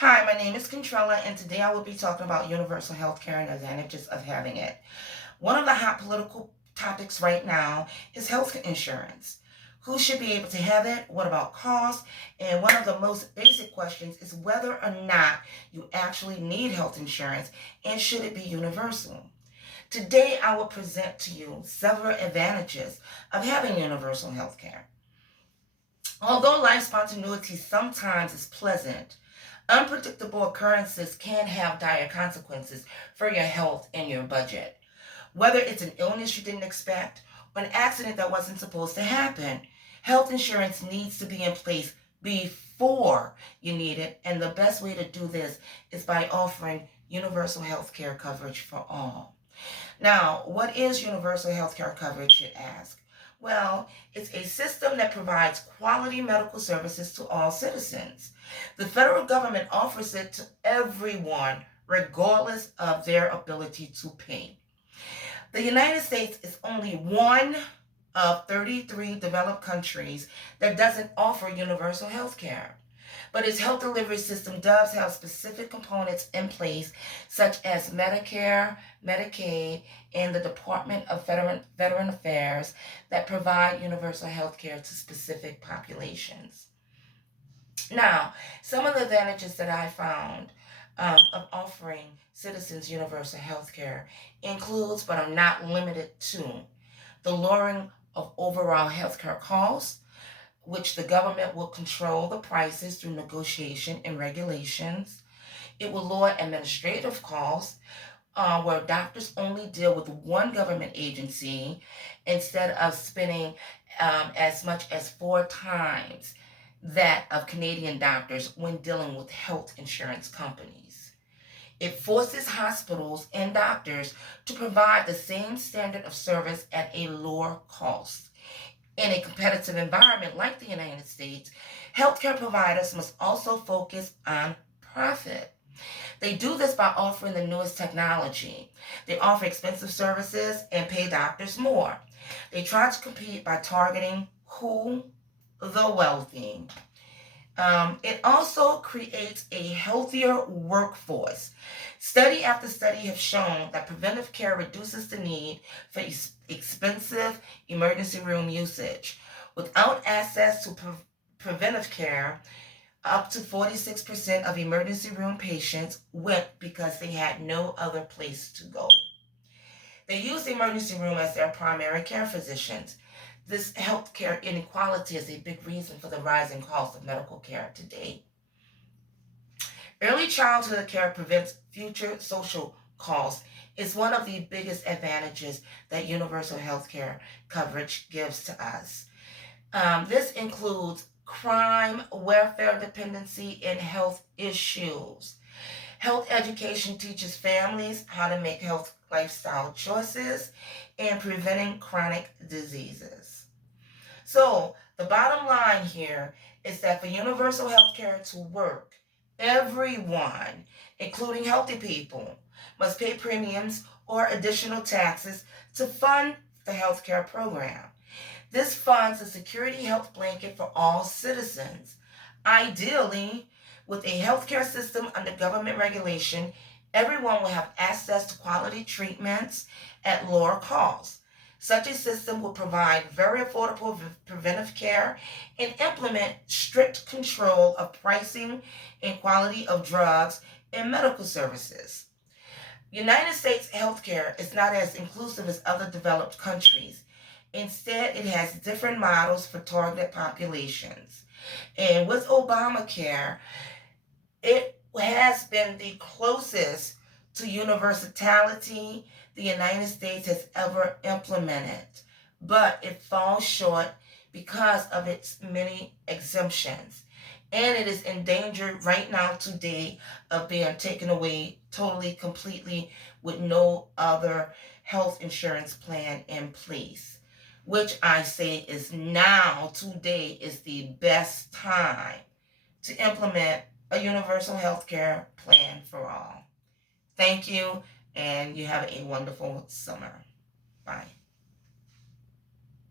Hi, my name is Contrella, and today I will be talking about universal health care and advantages of having it. One of the hot political topics right now is health insurance. Who should be able to have it? What about cost? And one of the most basic questions is whether or not you actually need health insurance and should it be universal. Today, I will present to you several advantages of having universal health care. Although life spontaneity sometimes is pleasant, unpredictable occurrences can have dire consequences for your health and your budget. Whether it's an illness you didn't expect or an accident that wasn't supposed to happen, health insurance needs to be in place before you need it, and the best way to do this is by offering universal health care coverage for all. Now, what is universal health care coverage, you ask? Well, it's a system that provides quality medical services to all citizens. The federal government offers it to everyone, regardless of their ability to pay. The United States is only one of 33 developed countries that doesn't offer universal health care. But its health delivery system does have specific components in place, such as Medicare, Medicaid, and the Department of Veteran Affairs that provide universal health care to specific populations. Now, some of the advantages that I found of offering citizens universal health care includes, but are not limited to, the lowering of overall healthcare costs, which the government will control the prices through negotiation and regulations. It will lower administrative costs, where doctors only deal with one government agency instead of spending as much as 4 times that of Canadian doctors when dealing with health insurance companies. It forces hospitals and doctors to provide the same standard of service at a lower cost. In a competitive environment like the United States, healthcare providers must also focus on profit. They do this by offering the newest technology. They offer expensive services and pay doctors more. They try to compete by targeting who? The wealthy. It also creates a healthier workforce. Study after study have shown that preventive care reduces the need for expensive emergency room usage. Without access to preventive care, up to 46% of emergency room patients went because they had no other place to go. They use the emergency room as their primary care physicians. This healthcare inequality is a big reason for the rising cost of medical care today. Early childhood care prevents future social costs. Is one of the biggest advantages that universal health care coverage gives to us. This includes crime, welfare dependency, and health issues. Health education teaches families how to make health lifestyle choices and preventing chronic diseases. So, the bottom line here is that for universal health care to work, everyone, including healthy people, must pay premiums or additional taxes to fund the health care program. This funds a security health blanket for all citizens. Ideally, with a healthcare system under government regulation, everyone will have access to quality treatments at lower costs. Such a system will provide very affordable preventive care and implement strict control of pricing and quality of drugs and medical services. United States healthcare is not as inclusive as other developed countries. Instead, it has different models for targeted populations. And with Obamacare, it has been the closest to universality the United States has ever implemented, but it falls short because of its many exemptions. And it is in danger right now today of being taken away totally, completely, with no other health insurance plan in place. Which I say is now, today, is the best time to implement a universal health care plan for all. Thank you, and you have a wonderful summer. Bye.